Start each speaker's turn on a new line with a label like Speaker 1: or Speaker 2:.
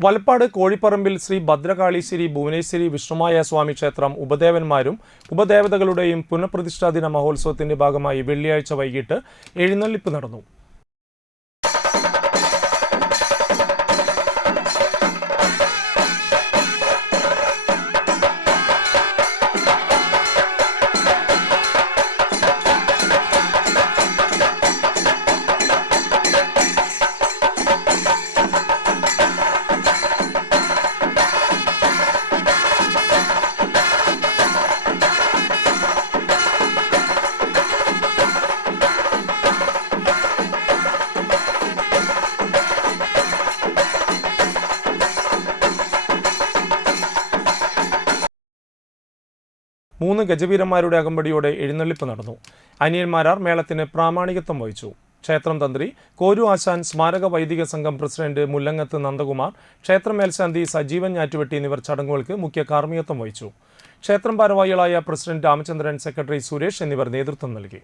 Speaker 1: വലപ്പാട് കോഴിപ്പറമ്പിൽ ശ്രീ ഭദ്രകാളീശ്വരി ഭുവനേശ്വരി വിഷ്ണുമായ സ്വാമി ക്ഷേത്രം ഉപദേവന്മാരും ഉപദേവതകളുടെയും പുനഃപ്രതിഷ്ഠാ ദിന മഹോത്സവത്തിന്റെ ഭാഗമായി വെള്ളിയാഴ്ച വൈകിട്ട് എഴുന്നള്ളിപ്പ് നടന്നു. മൂന്ന് ഗജവീരന്മാരുടെ അകമ്പടിയോടെ എഴുന്നള്ളിപ്പ് നടന്നു. അനിയന്മാരാർ മേളത്തിന് പ്രാമാണികത്വം വഹിച്ചു. ക്ഷേത്രം തന്ത്രി കോരു ആശാൻ സ്മാരക വൈദിക സംഘം പ്രസിഡന്റ് മുല്ലങ്ങത്ത് നന്ദകുമാർ ക്ഷേത്ര മേൽശാന്തി സജീവൻ ഞാറ്റുവെട്ടി എന്നിവർ ചടങ്ങുകൾക്ക് മുഖ്യ കാർമ്മികത്വം വഹിച്ചു. ക്ഷേത്രം ഭാരവാഹികളായ പ്രസിഡന്റ് രാമചന്ദ്രൻ സെക്രട്ടറി സുരേഷ് എന്നിവർ നേതൃത്വം നൽകി.